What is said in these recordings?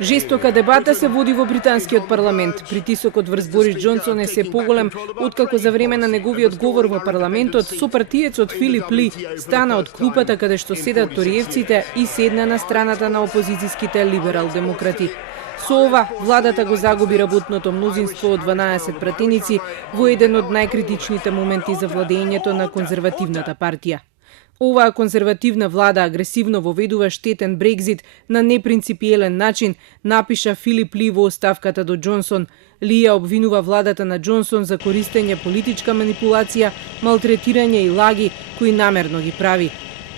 Жестока дебата се води во британскиот парламент. Притисокот врз Борис Џонсон е се поголем, откако за време на неговиот говор во парламентот сопартиецот Филип Ли стана од клупата каде што седат ториевците и седна на страната на опозицијските либерал-демократи. Со ова, владата го загуби работното мнозинство од 12 пратеници во еден од најкритичните моменти за владењето на конзервативната партија. Оваа конзервативна влада агресивно воведува штетен Брекзит на непринципиелен начин, напиша Филип Ли во оставката до Џонсон. Ли ја обвинува владата на Џонсон за користење политичка манипулација, малтретирање и лаги кои намерно ги прави.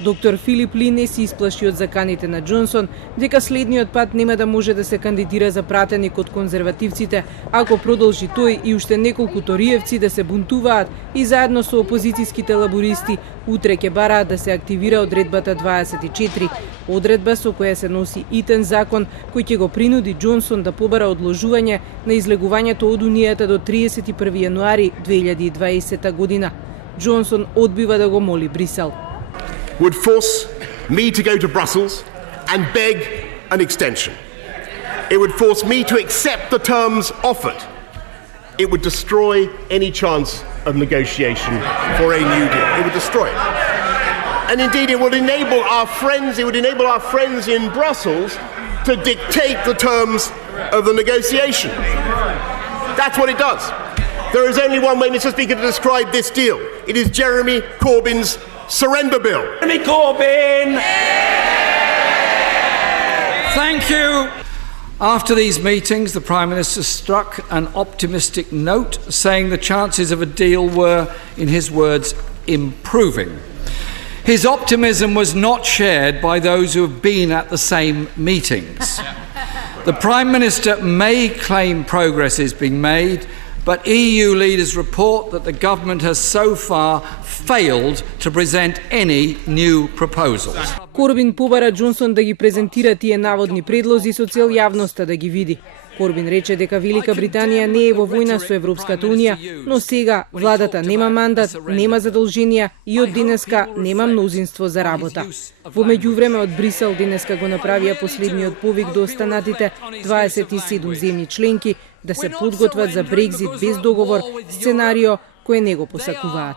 Доктор Филип Ли не се исплаши од заканите на Џонсон дека следниот пат нема да може да се кандидира за пратеник од конзервативците ако продолжи тој и уште неколку ториевци да се бунтуваат и заедно со опозицијските лабористи утре ќе бараат да се активира одредбата 24, одредба со која се носи итен закон кој ќе го принуди Џонсон да побара одложување на излегувањето од Унијата до 31 јануари 2020 година. Џонсон одбива да го моли Брисел. Would force me to go to Brussels and beg an extension. It would force me to accept the terms offered. It would destroy any chance of negotiation for a new deal. It would destroy it. And indeed it would enable our friends in Brussels to dictate the terms of the negotiation. That's what it does. There is only one way, Mr. Speaker, to describe this deal. It is Jeremy Corbyn's surrender bill. Jeremy Corbyn! Thank you. After these meetings, the Prime Minister struck an optimistic note, saying the chances of a deal were, in his words, improving. His optimism was not shared by those who have been at the same meetings. The Prime Minister may claim progress is being made, but EU leaders report that the government has so far failed to present any new proposals. Корбин побара Џонсон да ги презентира тие наводни предлози со цел јавноста да ги види. Корбин рече дека Велика Британија не е во војна со Европската Унија, но сега владата нема мандат, нема задолженија и од денеска нема мнозинство за работа. Во меѓувреме од Брисел денеска го направија последниот повик до останатите 27 земји членки да се подготват за Брекзит без договор, сценарио кое не го посакуваат.